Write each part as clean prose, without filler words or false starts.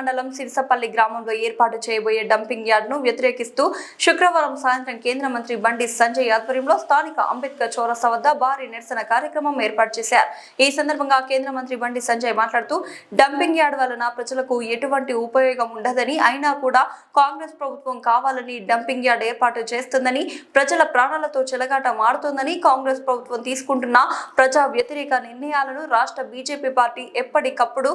మండలం సిరిసపల్లి గ్రామంలో ఏర్పాటు చేయబోయే డంపింగ్ యార్డ్ ను వ్యతిరేకిస్తూ శుక్రవారం సాయంత్రం కేంద్ర మంత్రి బండి సంజయ్ ఆధ్వర్యంలో స్థానిక అంబేద్కర్ చౌరస్తా వద్ద భారీ నిరసన కార్యక్రమం ఏర్పాటు చేశారు. ఈ సందర్భంగా కేంద్ర మంత్రి బండి సంజయ్ మాట్లాడుతూ డంపింగ్ యార్డ్ వలన ప్రజలకు ఎటువంటి ఉపయోగం ఉండదని, అయినా కూడా కాంగ్రెస్ ప్రభుత్వం కావాలని డంపింగ్ యార్డ్ ఏర్పాటు చేస్తుందని, ప్రజల ప్రాణాలతో చెలగాట మారుతుందని, కాంగ్రెస్ ప్రభుత్వం తీసుకుంటున్న ప్రజా వ్యతిరేక నిర్ణయాలను రాష్ట్ర బీజేపీ పార్టీ ఎప్పటికప్పుడు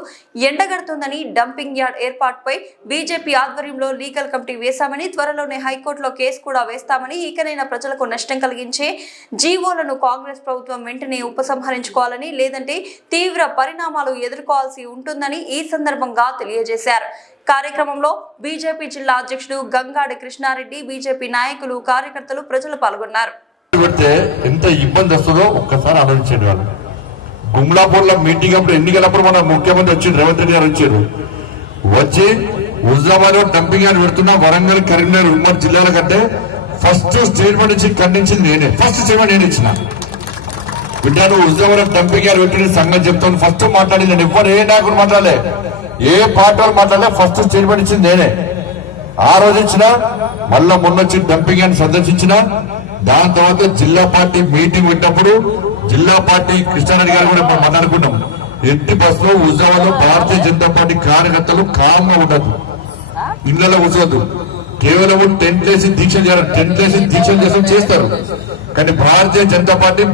ఎండగడుతుందని, డంపింగ్ యార్డ్ ఏర్పాటుపై బీజేపీ ఆధ్వర్యంలో లీగల్ కమిటీ వేశామని, త్వరలోనే హైకోర్టులో కేసు కూడా వేస్తామని, ఇకనైనా ప్రజలకు నష్టం కలిగించే జీవోలను కాంగ్రెస్ ప్రభుత్వం వెంటనే ఉపసంహరించుకోవాలని, లేదంటే తీవ్ర పరిణామాలు ఎదుర్కోవాల్సి ఉంటుందని ఈ సందర్భంగా తెలియజేశారు. కార్యక్రమంలో బీజేపీ జిల్లా అధ్యక్షుడు గంగాడి కృష్ణారెడ్డి, బీజేపీ నాయకులు, కార్యకర్తలు, ప్రజలు పాల్గొన్నారు. ఎంత ఇబ్బంది వస్తుందో ఒక్కసారి ఆలోచించండి. వాళ్ళు గుమ్లాపూర్ లో మీటింగ్ అప్పుడు ఎన్నికలప్పుడు మన ముఖ్యమంత్రి వచ్చి రేవంత్ రెడ్డి గారు వచ్చి హుజరాబాద్ లో డంపింగ్ యార్డ్ పెడుతున్నా వరంగల్, కరీంనగర్, ఉమ్మడి జిల్లాల కంటే ఫస్ట్ స్టేట్మెంట్ ఇచ్చి ఖండించింది నేనే. ఫస్ట్ స్టేట్మెంట్ నేను ఇచ్చిన బిడ్డాను హుజరాబాద్ డంపింగ్ యార్డ్ పెట్టిన సంగతి చెప్తాను. ఫస్ట్ మాట్లాడి నేను ఎవ్వరు ఏ నాయకుడు మాట్లాడలే, ఏ పార్టీ వాళ్ళు మాట్లాడలే, ఫస్ట్ స్టేట్మెంట్ ఇచ్చింది నేనే. ఆ రోజు ఇచ్చిన, మళ్ళా మొన్నొచ్చి డంపింగ్ యార్డ్ సందర్శించిన. దాని తర్వాత జిల్లా పార్టీ మీటింగ్ పెట్టినప్పుడు జిల్లా పార్టీ కృష్ణారెడ్డి గారు కూడా మనం మాట్లాడుకున్నాం. ఎట్టి బస్సులో హుజరాబాద్లో భారతీయ జనతా పార్టీ కార్యకర్తలు కామ్గా ఉండదు, ఇళ్లలో కూర్చోవద్దు. కేవలం టెంట్ వేసి దీక్ష చేయాలి, టెంట్ వేసి దీక్షలు చేస్తారు. కానీ భారతీయ జనతా పార్టీ